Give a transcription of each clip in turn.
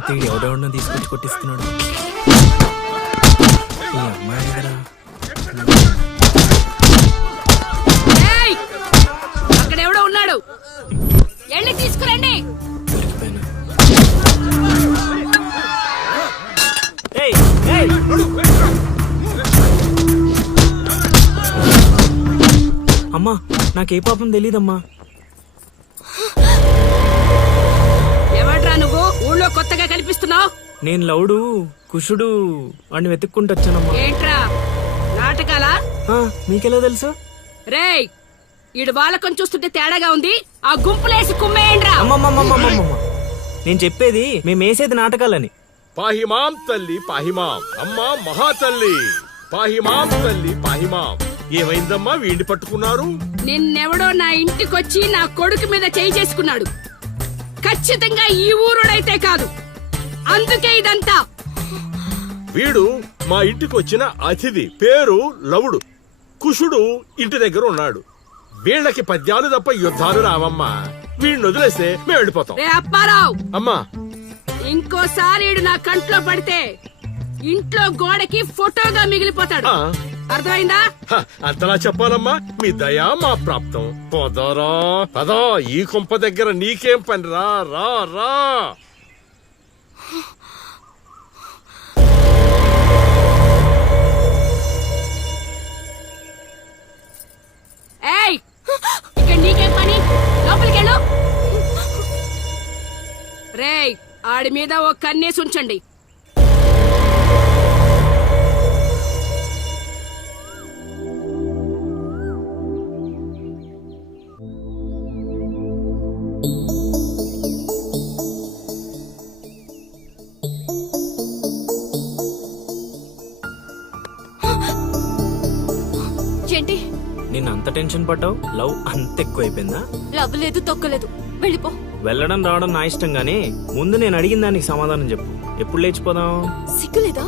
కొడితే ఎవడెవడో తీసుకొచ్చి కొట్టిస్తున్నాడు. ఈ అమ్మాయి కదా అక్కడెవడో ఉన్నాడు, వెళ్ళి తీసుకురండి. దొరికిపోయినా. అమ్మా నాకే పాపం తెలీదమ్మా. ఎవడ్రా నువ్వు ఊళ్ళో కొత్తగా కనిపిస్తున్నావు? నేను లౌడు కుషుడు వాడిని వెతుక్కుంటూ వచ్చానమ్మా. ఏంట్రా నాటకాలా? మీకెలా తెలుసు? రేయ్ ఈడు బాలకం చూస్తుంటే తేడాగా ఉంది, ఆ గుంపులేసి కుమ్మేయండ్రా. అమ్మమ్మమ్మమ్మమ్మమ్మ, నేను చెప్పేది మేమేసేది నాటకాలని. పాహిమాం తల్లి పాహిమాం, అమ్మా మహాతల్లి పాహిమాం తల్లి పాహిమాం. ఏమైందమ్మా వీడిని పట్టుకున్నారు? నిన్నెవడో నా ఇంటికొచ్చి నా కొడుకు మీద చేయి చేసుకున్నాడు. ఖచ్చితంగా ఈ ఊరుడైతే కాదు, అందుకే ఇదంతా. వీడు మా ఇంటికి వచ్చిన అతిథి, పేరు లవుడు. కుషుడు ఇంటి దగ్గర ఉన్నాడు. వీళ్ళకి పద్యాలు తప్ప యుద్ధాలు రావమ్మా. వీడిని వదిలేస్తే మేము వెళ్ళిపోతాం. రే అప్పారావు, అమ్మా ఇంకోసారి ఈడు నా కంట్లో పడితే ఇంట్లో గోడకి ఫోటోగా మిగిలిపోతాడు. ఆ, అర్థమైందా? అంతలా చెప్పాలమ్మా, మీ దయా మా ప్రాప్తం. పోదారా పదా, ఈ కుంప దగ్గర నీకేం పని? రా రా రా. ఏయ్ ఇక్కడ నీకేం పని? లోపలికెళ్ళు. రేయ్ ఆడి మీద ఓ కన్నేసి ఉంచండి. ఏంటి నేను అంత టెన్షన్ పడ్డావు? లవ్ అంత ఎక్కువ అయిపోయిందా? లవ్ లేదు తొక్కలేదు, వెళ్ళిపో. వెళ్ళడం రావడం నా ఇష్టం గానీ ముందు నేను అడిగిన దానికి సమాధానం చెప్పు. ఎప్పుడు లేచిపోదాం? సిగ్గులేదా?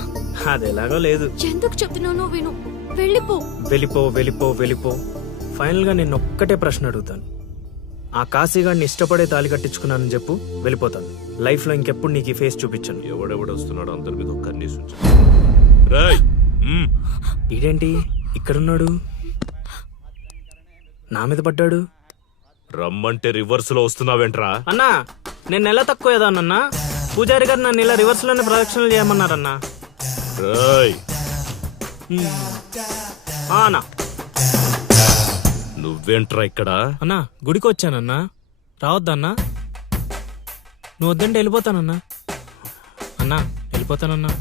అది ఎలాగో లేదు. ఎందుకు చెప్తున్నానో విను, వెళ్ళిపో. వెళ్ళిపో వెళ్ళిపో వెళ్ళిపో. ఫైనల్ గా నేను ఒక్కటే ప్రశ్న అడుగుతాను. ఆ కాశీగాడిని ఇష్టపడే తాలి కట్టించుకున్నానని చెప్పు, వెళ్ళిపోతాను. లైఫ్ లో ఇంకెప్పుడు నీకు ఈ ఫేస్ చూపించను. ఎవడెవడొస్తున్నాడు అందరి మీద కన్నీసు. ఇదేంటి ఇక్కడున్నాడు, నా మీద పడ్డాడు? రమ్మంటే రివర్స్ లో వస్తున్నావేంట్రా? అన్నా నేను నెల తక్కువ ఏదానన్నా. పూజారి గారు నన్ను ఇలా రివర్స్ లోనే ప్రదక్షిణలు చేయమన్నారన్నా. అన్నా నువ్వేంట్రా ఇక్కడ? అన్నా గుడికి వచ్చానన్నా, రావద్దన్నా? నువ్వు వద్దంటే వెళ్ళిపోతానన్నా. అన్నా వెళ్ళిపోతానన్నా.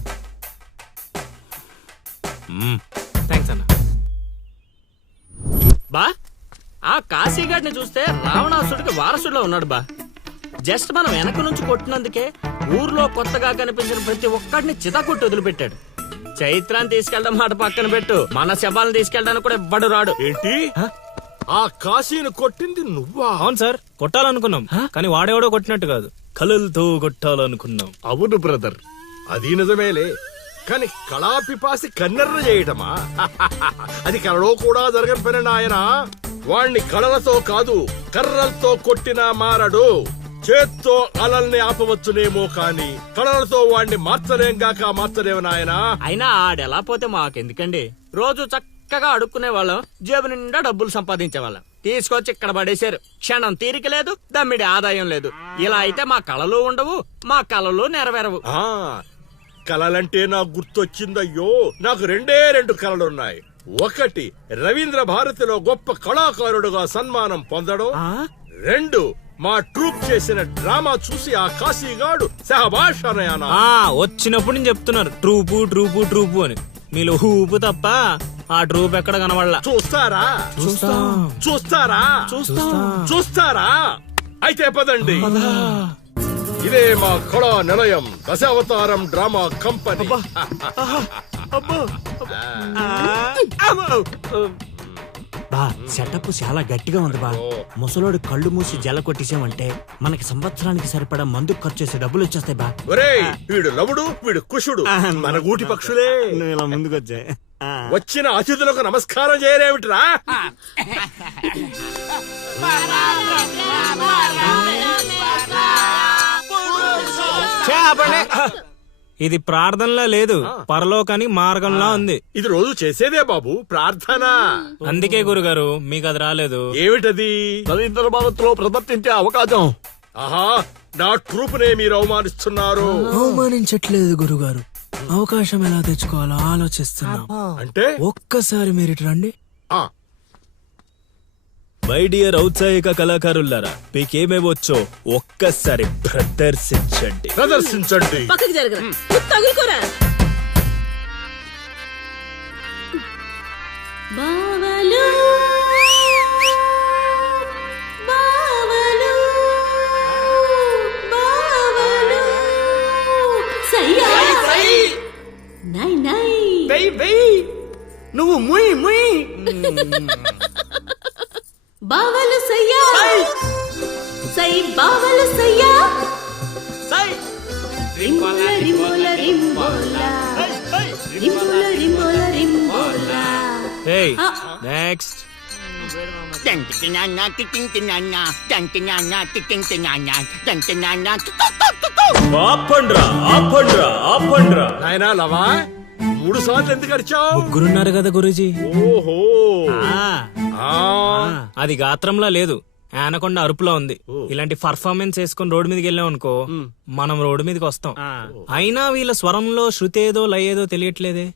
థ్యాంక్స్ అన్నా. బా ఆ కాశీగాడిని చూస్తే రావణాసుడికి వారసుడిలో ఉన్నాడు బా. జస్ట్ మనం వెనక నుంచి కొట్టినందుకే ఊర్లో కొత్తగా కనిపించిన ప్రతి ఒక్కడిని చితకొట్టి వదిలిపెట్టాడు. చైత్రాన్ని తీసుకెళ్ళడం మాట పక్కన పెట్టు, మన శవాలను తీసుకెళ్ళడానికి కూడా ఎవ్వడు రాడు. ఏంటి? ఆ కాశీని కొట్టింది నువ్వా? అవును సార్, కొట్టాలనుకున్నాం కానీ వాడేవాడో కొట్టినట్టు కాదు, కలలతో కొట్టాలనుకున్నాం. అవును బ్రదర్, అది నిజమేలే. కానీ కళాపిపాసి కన్నెర్ర చేయటమా? అది కళలో కూడా జరగని పని నాయన. వాణ్ణి కళలతో కాదు కర్రలతో కొట్టినా మారడు. చేత్తో అలల్ని ఆపవచ్చునేమో కాని కళలతో వాణ్ణి మార్చలేంగాక మార్చలేవు నాయనా. అయినా ఆడెలా పోతే మాకెందుకండి, రోజు చక్కగా అడుక్కునే వాళ్ళం, జేబు నిండా డబ్బులు సంపాదించే వాళ్ళం. తీసుకొచ్చి ఇక్కడ పడేశారు. క్షణం తీరిక లేదు, దమ్మిడి ఆదాయం లేదు. ఇలా అయితే మా కళలు ఉండవు, మా కళలు నెరవేరవు. కళలంటే నాకు గుర్తొచ్చిందయ్యో, నాకు రెండే రెండు కళలున్నాయి. ఒకటి రవీంద్ర భారతిలో గొప్ప కళాకారుడుగా సన్మానం పొందడం, రెండు మా ట్రూప్ చేసిన డ్రామా చూసి ఆ కాశీగాడు సహబాష్ అనయానా. వచ్చినప్పుడు నేను చెప్తున్నారు ట్రూపు ట్రూపు ట్రూపు అని. మీలో ఊపు తప్ప ఆ ట్రూప్ ఎక్కడ కనబడలా. చూస్తారా చూస్తారా చూస్తారా? అయితే పదండి, ఇదే మా కళా నిలయం, దశావతారం డ్రామా కంపెనీ. బా సెటప్ చాలా గట్టిగా ఉంది బా. ముసలోడు కళ్ళు మూసి జల కొట్టేసామంటే మనకి సంవత్సరానికి సరిపడా మందుకు ఖర్చు చేసే డబ్బులు వచ్చేస్తాయి బా. ఒరేయ్, వీడు లవుడు వీడు కుషుడు మన గూటి పక్షులే. నువ్వు ఇలా ముందుకు వచ్చాయి. వచ్చిన అతిథులకు నమస్కారం చేయరేమిట్రా? ఛా! ఇది ప్రార్థనలా లేదు, పరలోకాని మార్గంలా ఉంది. ఇది రోజు చేసేదే బాబు ప్రార్థన. అందుకే గురుగారు మీకు అది రాలేదు. ఏమిటది? రవీంద్ర భారత్లో ప్రదర్శించే అవకాశం. ఆహా, నా ట్రూపునే మీరు అవమానిస్తున్నారు. అవమానించట్లేదు గురుగారు, అవకాశం ఎలా తెచ్చుకోవాలో ఆలోచిస్తున్నాం. అంటే ఒక్కసారి మీరు ఇటు రండి. ఆ, మై డియర్ ఔత్సాహిక కళాకారులారా, మీకేమేవచ్చో ఒక్కసారి ప్రదర్శించండి. ప్రదర్శించండి. పక్కకి జరగరా, తగులుకోరా. బావలు బావలు బావలు సయ్యా నై నై నువ్వు ముయ్ ముయ్. బావలు సయ్యా సై బావలు సయ్యా రింబోల రింబోల రింబోల రింబోల రింబోల రింబోల ఏయ్ నెక్స్ట్. ఆపండ్రా ఆపండ్రా ఆపండ్రా. నాయనా లవా, 3 సార్లు ఎందుకు అరిచావు? ముగ్గురున్నారు కదా గురూజీ. ఓహో, ఆ, అది గాత్రంలా లేదు, ఆనకొండ అరుపులో ఉంది. ఇలాంటి పర్ఫార్మెన్స్ వేసుకుని రోడ్డు మీదకి వెళ్ళాం అనుకో, మనం రోడ్డు మీదకి వస్తాం. అయినా వీళ్ళ స్వరంలో శృతేదో లయేదో తెలియట్లేదే.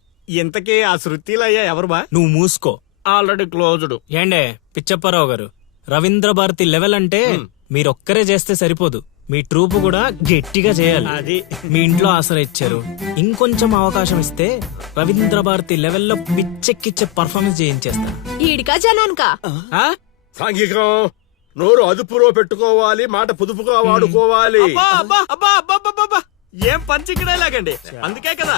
ఇంతకీ ఆ శృతిలయ్యా ఎవరు బా? నువ్వు మూసుకో. Already closed. ఏండే పిచ్చప్పారావు గారు, రవీంద్ర భారతి లెవెల్ అంటే మీరొక్కరే చేస్తే సరిపోదు, మీ ట్రూప్ కూడా గట్టిగా చేయాలి. అది మీ ఇంట్లో ఆసరా ఇచ్చారు, ఇంకొంచెం అవకాశం ఇస్తే రవీంద్ర భారతి లెవెల్లో పిచ్చెక్కిచ్చే పర్ఫార్మెన్స్ చేయించేస్తా. ఈడికా జనానికా సాంఘికం. నోరు అదుపులో పెట్టుకోవాలి, మాట పొదుపుగా వాడుకోవాలి. ఏం పంచికడే లాగండి. అందుకే కదా